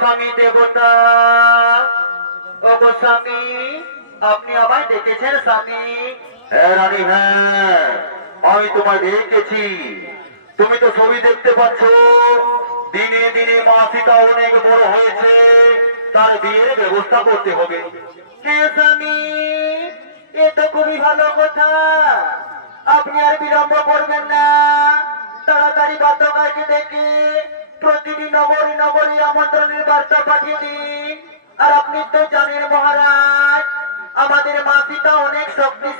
স্বামী দেবতা। ওগো স্বামী, আপনি আমায় ডেকেছেন স্বামী? হ্যাঁ রানী, হ্যাঁ আমি তোমায় ডেকেছি। তুমি তো ছবি দেখতে পাচ্ছ, দিনে দিনে মা সীতা অনেক বড় হয়েছে, তার বিয়ের ব্যবস্থা করতে হবে। হ্যাঁ স্বামী, এ তো খুবই ভালো কথা। আপনি আর বিলম্ব করবেন না, তাড়াতাড়ি বাদ্যকারকে ডেকে প্রতিটি নগরী নগরী আমন্ত্রণের বার্তা পাঠিয়ে দিন। আর আপনি তো জানেন মহারাজ, আমাদের মা সীতা অনেক শক্তিশালী।